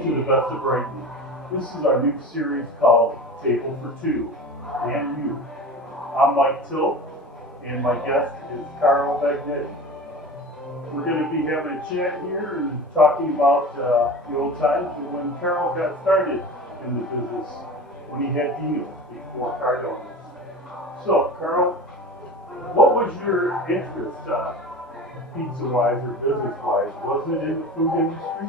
Welcome to the Best of Brighton. This is our new series called Table for Two and You. I'm Mike Till, and my guest is Carl Bagnetti. We're going to be having a chat here and talking about the old times and when Carl got started in the business, when he had Dino's before Cardona's. So, Carl, what was your interest pizza-wise or business-wise? Was it in the food industry?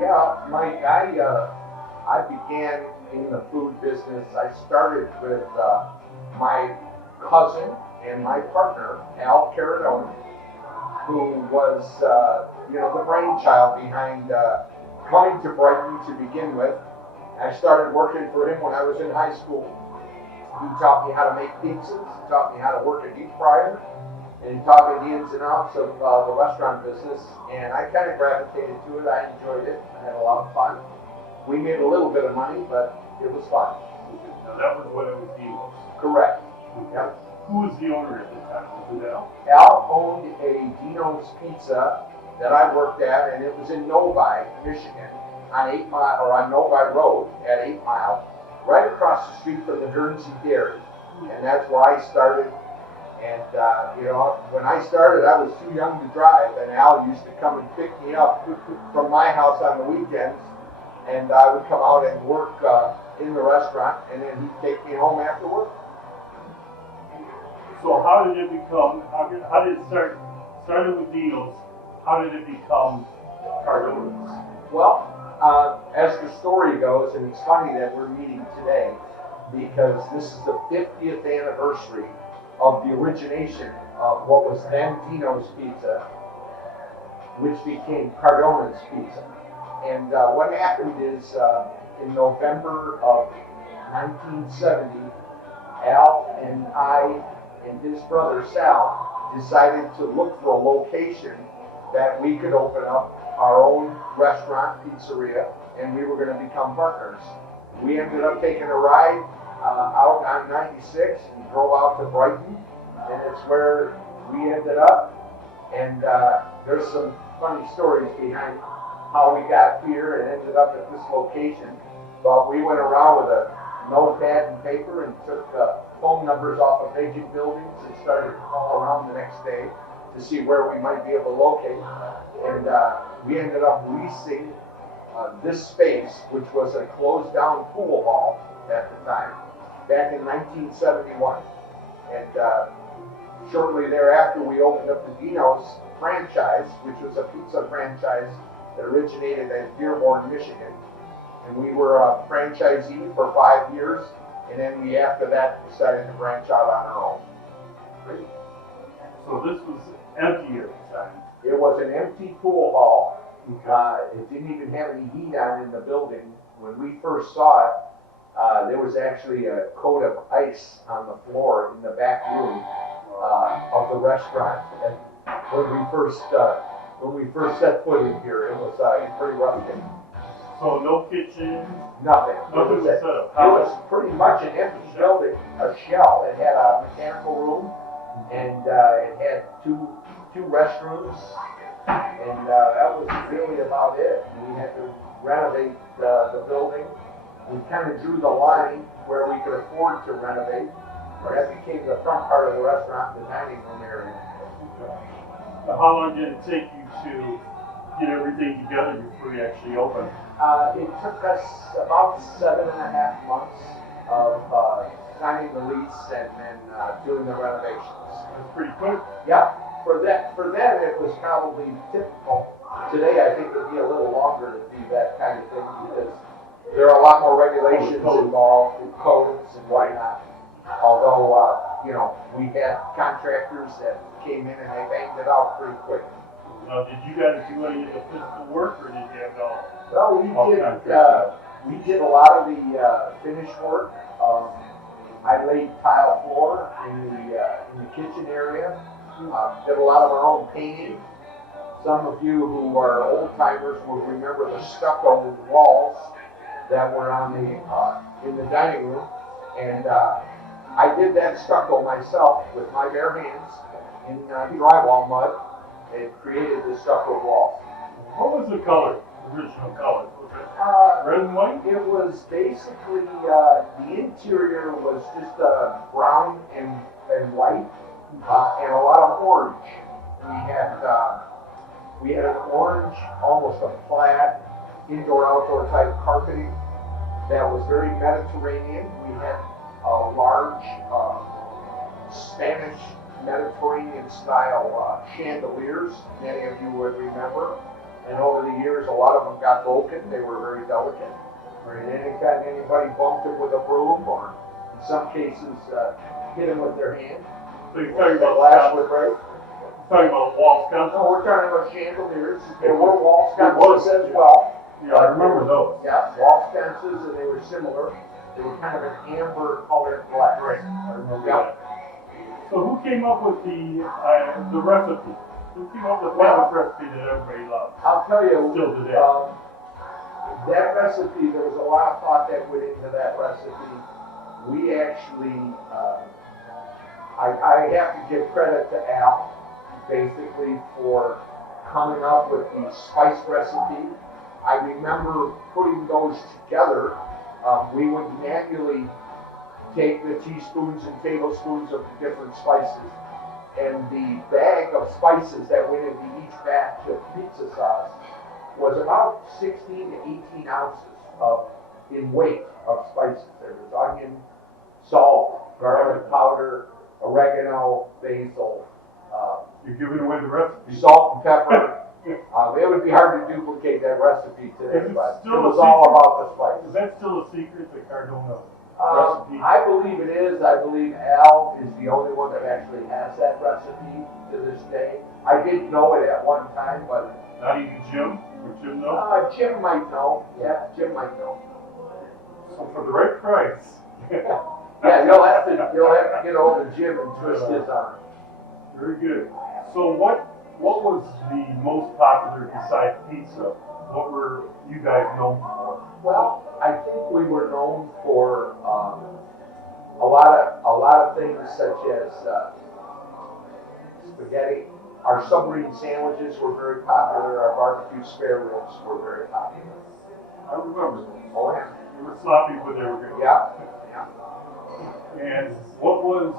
Yeah, Mike, I began in the food business. I started with my cousin and my partner, Al Caradona, who was, the brainchild behind coming to Brighton to begin with. I started working for him when I was in high school. He taught me how to make pizzas, he taught me how to work a deep fryer, and he taught me the ins and outs of the restaurant business, and I kind of gravitated to it. I enjoyed it. I had a lot of fun. We made a little bit of money, but it was fun. Now that was when it was Dino's. Correct. Okay. Yep. Who was the owner at the time? Was it Al? Al owned a Dino's Pizza that I worked at, and it was in Novi, Michigan, on 8 Mile, or on Novi Road at 8 Mile, right across the street from the Guernsey Dairy. And that's where I started. And, when I started, I was too young to drive, and Al used to come and pick me up from my house on the weekends, and I would come out and work in the restaurant, and then he'd take me home after work. So how did it become, how did it start, started with Dino's, how did it become Cardona's? Well, as the story goes, and it's funny that we're meeting today, because this is the 50th anniversary of the origination of what was then Dino's Pizza, which became Cardona's Pizza. And what happened is in November of 1970, Al and I and his brother Sal decided to look for a location that we could open up our own restaurant, pizzeria, and we were going to become partners. We ended up taking a ride out on 96 and drove out to Brighton, and it's where we ended up. And there's some funny stories behind how we got here and ended up at this location. But we went around with a notepad and paper and took phone numbers off of vacant buildings and started to call around the next day to see where we might be able to locate. And we ended up leasing this space, which was a closed down pool hall at the time, back in 1971. And shortly thereafter, we opened up the Dino's franchise, which was a pizza franchise that originated in Dearborn, Michigan. And we were a franchisee for 5 years, and then we, after that, decided to branch out on our own. So this was empty at the time. It was an empty pool hall. It didn't even have any heat on in the building. When we first saw it, there was actually a coat of ice on the floor in the back room of the restaurant. And when we first set foot in here, it was pretty rough. So no kitchen? Nothing. Nothing was set up. It was pretty much an empty building, a shell. It had a mechanical room, and it had two restrooms, and that was really about it. We had to renovate the building. We kind of drew the line where we could afford to renovate. That became the front part of the restaurant, the dining room area. Now, how long did it take you to get everything together before you actually opened? It took us about 7.5 months of signing the lease and then doing the renovations. That's pretty quick. Yeah, for them it was probably typical. Today I think it would be a little longer to do that kind of thing because there are a lot more regulations involved with codes and whatnot. Although, we had contractors that came in and they banged it out pretty quick. Now, did you guys do any of the physical work, or did you have it all? Well, we did a lot of the finish work. I laid tile floor in the kitchen area. Did a lot of our own painting. Some of you who are old timers will remember the stucco walls that were on in the dining room, and I did that stucco myself with my bare hands in drywall mud. It created the stucco wall. What was the color? Original color? Was it Red and white? It was basically, the interior was just brown and white, and a lot of orange. We had an orange, almost a plaid, indoor-outdoor type carpeting that was very Mediterranean. We had a large Spanish Mediterranean style chandeliers, many of you would remember. And over the years, a lot of them got broken. They were very delicate. And anytime anybody bumped them with a broom, or in some cases hit them with their hand, So you're talking the about glass would break. talking about wall sconces? No, we're talking about chandeliers. There were wall There was, sconces as yeah. well. Yeah, I remember those. Yeah, wall sconces, and they were similar. They were kind of an amber colored glass. Right, I remember Yeah. that. So who came up with the recipe? Who came up with the Well, famous recipe that everybody loves? I'll tell you, Still today. that recipe, there was a lot of thought that went into that recipe. We actually, I have to give credit to Al, basically, for coming up with the spice recipe. I remember putting those together. We would manually take the teaspoons and tablespoons of the different spices, and the bag of spices that went into each batch of pizza sauce was about 16 to 18 ounces in weight of spices. There was onion, salt, garlic powder, oregano, basil, You're giving away the recipe. salt and pepper. It would be hard to duplicate that recipe today, Is it but it still was a all secret? about the spice. Is that still a secret, the Cardona recipe? I believe it is. I believe Al is the only one that actually has that recipe to this day. I didn't know it at one time, but Not even Jim? Or Jim know? Jim might know. Yeah, Jim might know. So for the right price. Yeah, you'll have to get over to Jim and twist his arm. Very good. So what was the most popular besides pizza? What were you guys known for? Well, I think we were known for a lot of things such as spaghetti. Our submarine sandwiches were very popular. Our barbecue spare ribs were very popular. I remember those. Oh yeah. You were sloppy with everything. Yeah. And what was,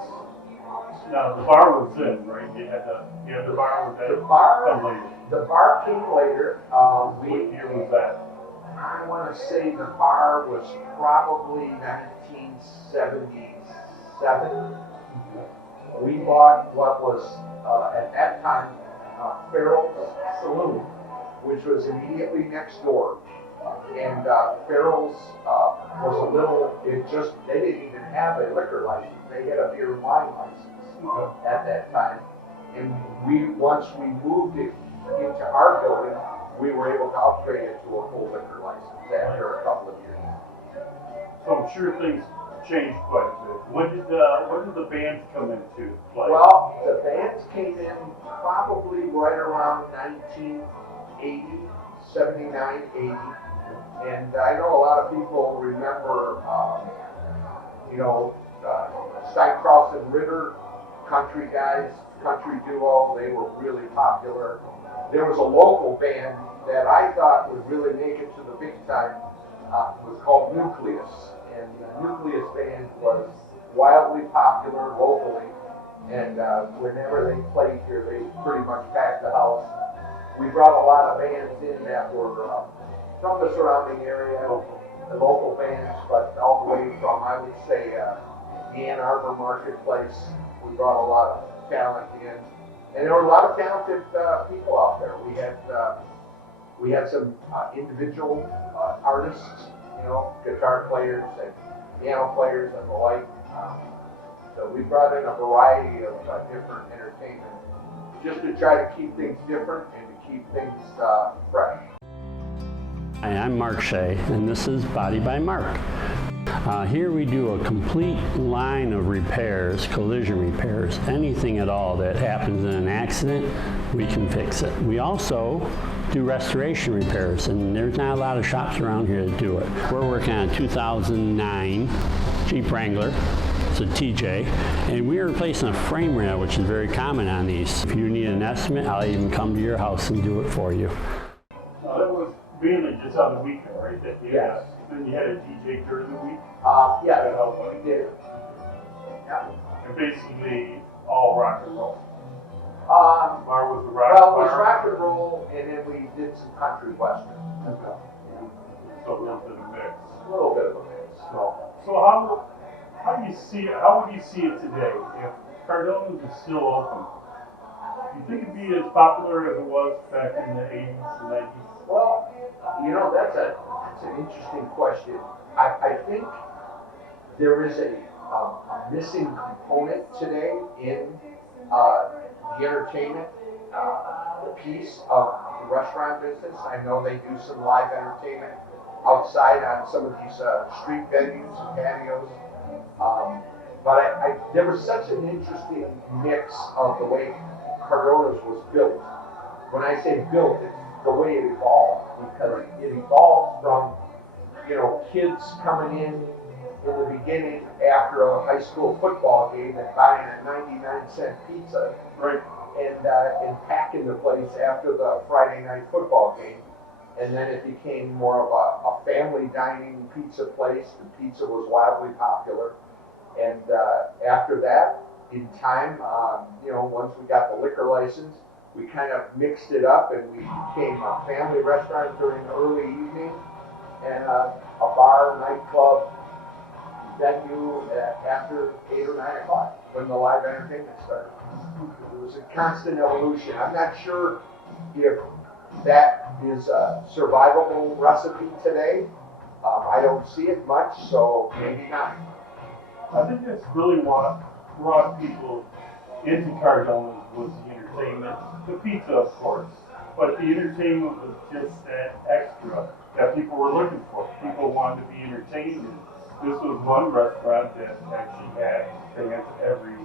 now the bar was in, right? You had the bar was The that bar, come later. the bar came later. What year was that? I want to say the bar was probably 1977. We bought what was at that time Farrell's Saloon, which was immediately next door. And Farrell's was a little, they didn't even have a liquor license. They had a beer and wine license at that time. And once we moved it into our building, we were able to upgrade it to a full liquor license after a couple of years. So I'm sure things changed quite a bit. When did the bands come into play? Well, the bands came in probably right around 1980, 79, 80. And I know a lot of people remember, Stein Cross and Ritter, country guys, country duo. They were really popular. There was a local band that I thought would really make it to the big time. It was called Nucleus. And the Nucleus band was wildly popular locally. And whenever they played here, they pretty much packed the house. We brought a lot of bands in that were from the surrounding area, the local bands, but all the way from, I would say, the Ann Arbor Marketplace. We brought a lot of talent in. And there were a lot of talented people out there. We had some individual artists, guitar players and piano players and the like. So we brought in a variety of different entertainment just to try to keep things different and to keep things fresh. Hi, I'm Mark Shea, and this is Body by Mark. Here we do a complete line of repairs, collision repairs, anything at all that happens in an accident, we can fix it. We also do restoration repairs, and there's not a lot of shops around here that do it. We're working on a 2009 Jeep Wrangler. It's a TJ, and we are replacing a frame rail, which is very common on these. If you need an estimate, I'll even come to your house and do it for you. Now that was being a Just on the weekend, right? That you Yes. then you had a DJ during the week. Yeah, That helped. we did. Yeah. And basically all rock and roll. Bar was the rock Well, it was bar. rock and roll, and then we did some country western as well. So a little bit of mix. A little bit of a mix. So how do you see it? How would you see it today if Cardona's is still open? Do you think it'd be as popular as it was back in the 80s and 90s? Well, that's an interesting question. I think there is a missing component today in the entertainment, the piece of the restaurant business. I know they do some live entertainment outside on some of these street venues and patios. But there was such an interesting mix of the way Cardona's was built. When I say built, it's the way it evolved, because it evolved from, kids coming in the beginning after a high school football game and buying a 99-cent pizza, Right. and packing the place after the Friday night football game. And then it became more of a family dining pizza place. The pizza was wildly popular. And after that, in time, once we got the liquor license, we kind of mixed it up and we became a family restaurant during the early evening and a bar, nightclub venue after 8 or 9 o'clock when the live entertainment started. It was a constant evolution. I'm not sure if that is a survivable recipe today. I don't see it much, so maybe not. I think that's really what brought people into Cardona's was the entertainment. The pizza, of course. But the entertainment was just that extra that people were looking for. People wanted to be entertained. And this was one restaurant that actually had fans every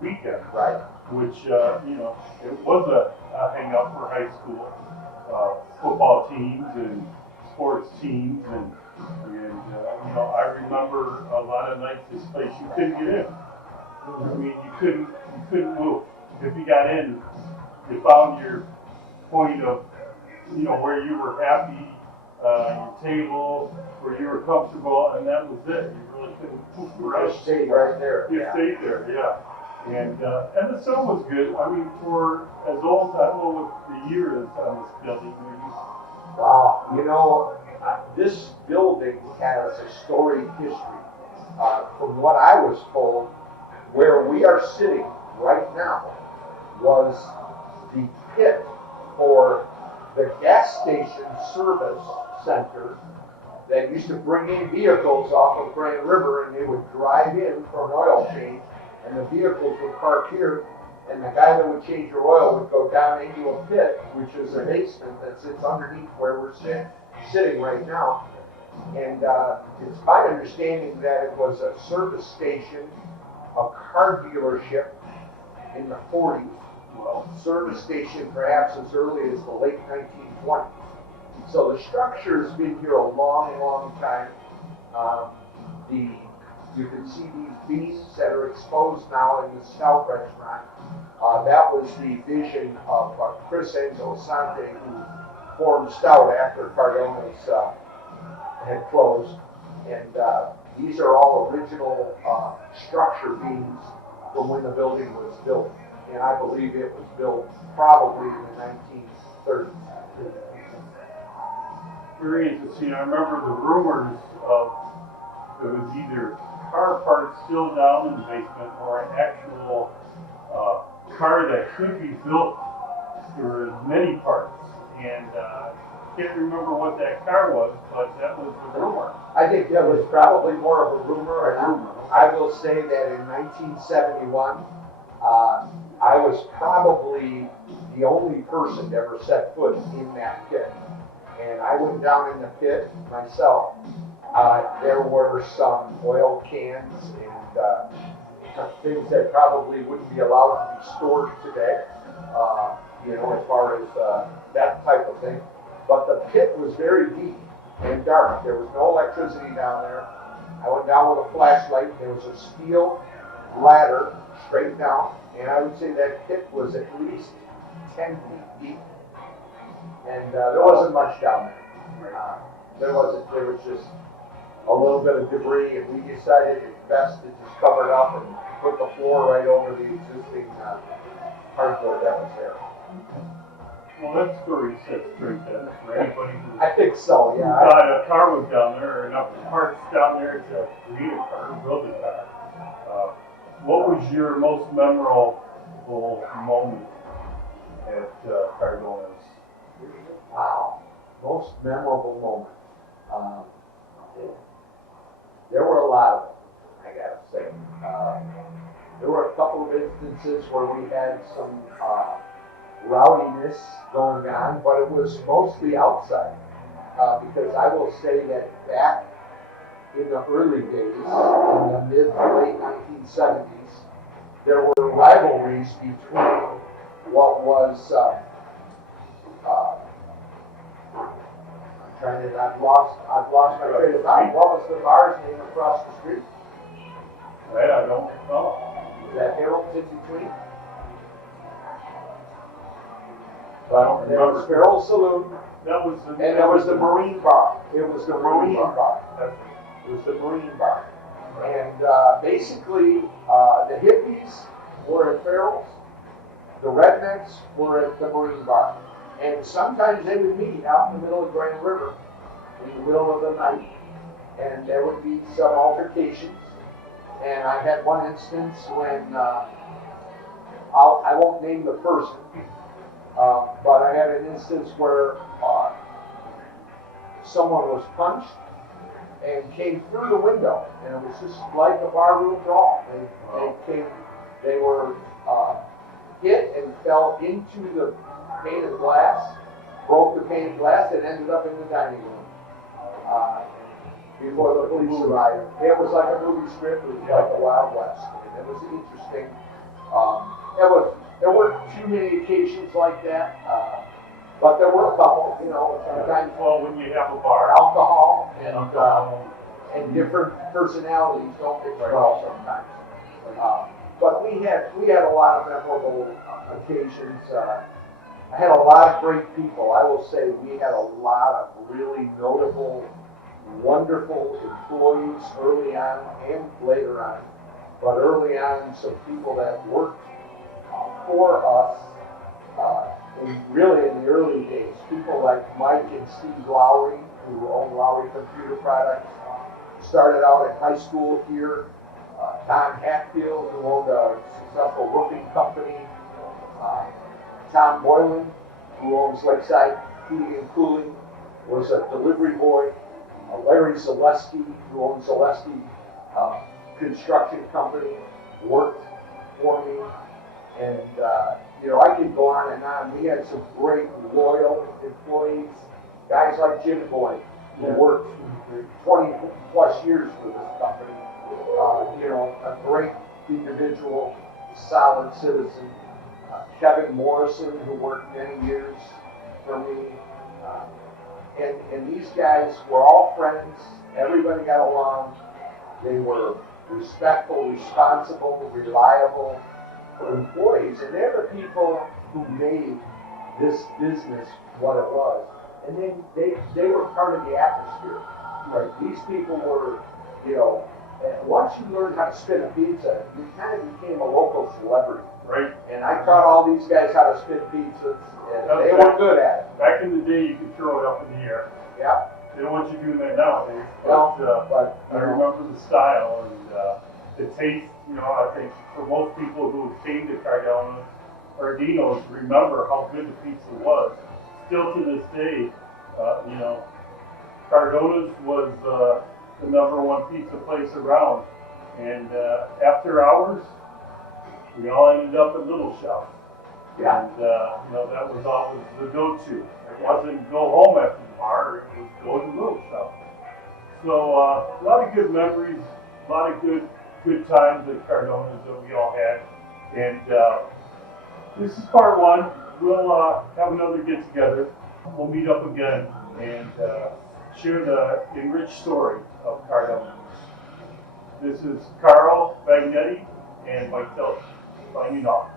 weekend. Right. Which, it was a hang out for high school football teams and sports teams. And I remember a lot of nights this place you couldn't get in. I mean, you couldn't move. If you got in, you found your point of, where you were happy, your table, where you were comfortable, and that was it. You really couldn't move around. Just stay right there. You stayed there, yeah. And the sound was good. I mean, for as old, I don't know what the year is on this building. Wow, this building has a storied history. From what I was told, where we are sitting right now was the pit for the gas station service center that used to bring in vehicles off of Grand River, and they would drive in for an oil change, and the vehicles would park here, and the guy that would change your oil would go down into a pit, which is a basement that sits underneath where we're sitting right now. And it's my understanding that it was a service station, a car dealership in the 40s, service station perhaps as early as the late 1920s. So the structure has been here a long, long time. You can see these beams that are exposed now in the Stout restaurant. That was the vision of Chris Angelosante, who formed Stout after Cardona's had closed. And these are all original structure beams from when the building was built. And I believe it was built probably in the 1930s. Very interesting. I remember the rumors of it was either car parts still down in the basement or an actual car that could be built. There were many parts, and I can't remember what that car was, but that was the rumor. I think that was probably more of a rumor. And I will say that in 1971, I was probably the only person to ever set foot in that pit. And I went down in the pit myself. There were some oil cans and things that probably wouldn't be allowed to be stored today, as far as that type of thing. But the pit was very deep and dark. There was no electricity down there. I went down with a flashlight. There was a steel ladder straight down, and I would say that pit was at least 10 feet deep. And there wasn't much down there. There was just a little bit of debris, and we decided it's best to just cover it up and put the floor right over the existing hardwood that was there. Well, that story sets straight then for anybody who I think so, yeah. got a car with down there or enough parts down there to create a car, build a car. What was your most memorable moment at Cardona's? Wow, most memorable moment. There were a lot of them, I gotta say. There were a couple of instances where we had some rowdiness going on, but it was mostly outside. Because I will say that back in the early days, in the mid to late 1970s, there were rivalries between what was I've lost my train of thought. What was the bar's name across the street? I don't know. Was that Harold's in between? I don't There was remember. Harold's Saloon, That was and there was the Marine Bar. It was the Marine Bar. That's It was the Marine Bar. And basically, the hippies were at Farrell's, the rednecks were at the Marine Bar. And sometimes they would meet out in the middle of Grand River in the middle of the night, and there would be some altercations. And I had one instance when, I won't name the person, but I had an instance where someone was punched and came through the window, and it was just like a barroom brawl. They were hit and fell into the painted glass, broke the painted glass, and ended up in the dining room before the police arrived. It was like a movie script. It was like the Wild West, and it was interesting. There weren't too many occasions like that, but there were a couple. You know, sometimes well, when you have a bar. alcohol and different personalities don't mix well sometimes. But we had a lot of memorable occasions. I had a lot of great people. I will say we had a lot of really notable, wonderful employees early on and later on. But early on, some people that worked for us, really in the early days, people like Mike and Steve Lowry, who owned Lowry Computer Products, started out at high school here. Tom Hatfield, who owned a successful roofing company. Tom Boylan, who owns Lakeside Heating and Cooling, was a delivery boy. Larry Zaleski, who owns Zaleski Construction Company, worked for me. And, I could go on and on. We had some great, loyal employees. Guys like Jim Boyd, who worked 20 plus years for this company. A great individual, solid citizen. Kevin Morrison, who worked many years for me. And these guys were all friends. Everybody got along. They were respectful, responsible, reliable employees. And they're the people who made this business what it was. And then they were part of the atmosphere. Right? These people were, once you learned how to spin a pizza, you kind of became a local celebrity. Right. And I taught all these guys how to spin pizzas, and they were good at it. Back in the day, you could throw it up in the air. Yeah. They don't want you doing that nowadays. No, But I remember the style and the taste. I think for most people who came to Cardona's or Dino's, remember how good the pizza was. Still to this day, Cardona's was the #1 pizza place around. And after hours, we all ended up at Little Shop. Yeah. And, that was always the go-to. It wasn't go home after the bar, it was go to Little Shop. So, a lot of good memories, a lot of good times at Cardona's that we all had. And this is part 1. We'll have another get-together. We'll meet up again and share the enriched story of Cardona. This is Carl Bagnetti and Mike Tillett signing off.